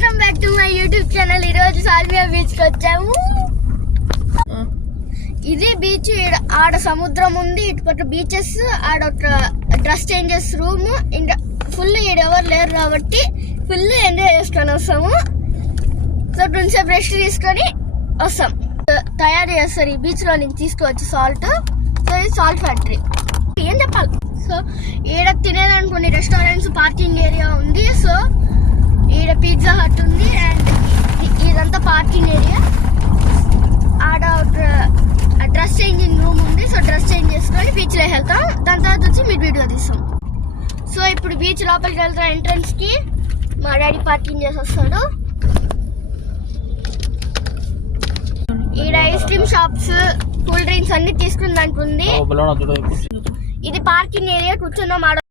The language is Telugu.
Welcome back to my YouTube channel. ఈరోజు సాల్మియా బీచ్ కి వచ్చాము. ఇది బీచ్, ఆడ సముద్రం ఉంది, ఇటు పక్క బీచెస్, ఆడ డ్రెస్ చేంజెస్ రూమ్, ఇంకా ఫుల్ ఎవరు లేరు కాబట్టి ఫుల్ ఎంజాయ్ చేసుకొని వస్తాము. సో కొంచెం రెస్ట్ తీసుకొని వస్తాం. తయారు చేస్తారు ఈ బీచ్ లో నుంచి తీసుకువచ్చి సాల్ట్. సో ఇది సాల్ట్ ఫ్యాక్టరీ. ఏం చెప్పాలి. సో ఈడ తినేదనుకునే రెస్టారెంట్స్, పార్కింగ్ ఏరియా ఉంది. సో ఈడ పిజ్జా హట్ ఉంది అండ్ ఇదంతా పార్కింగ్ ఏరియా. ఆడ డ్రెస్ చేంజింగ్ రూమ్ ఉంది. సో డ్రెస్ చేంజ్ చేసుకొని బీచ్ లో వెళ్తాం. దాని తర్వాత వచ్చి మీరు వీడియో తీస్తాం. సో ఇప్పుడు బీచ్ లోపలికి వెళ్తాం. ఎంట్రన్స్ కి మా డాడీ పార్కింగ్ చేసి వస్తాడు. ఈడ ice cream shops, cool drinks అన్ని తీసుకుని దానికి ఉంది. ఇది పార్కింగ్ ఏరియా. కూర్చున్నాం ఆడ.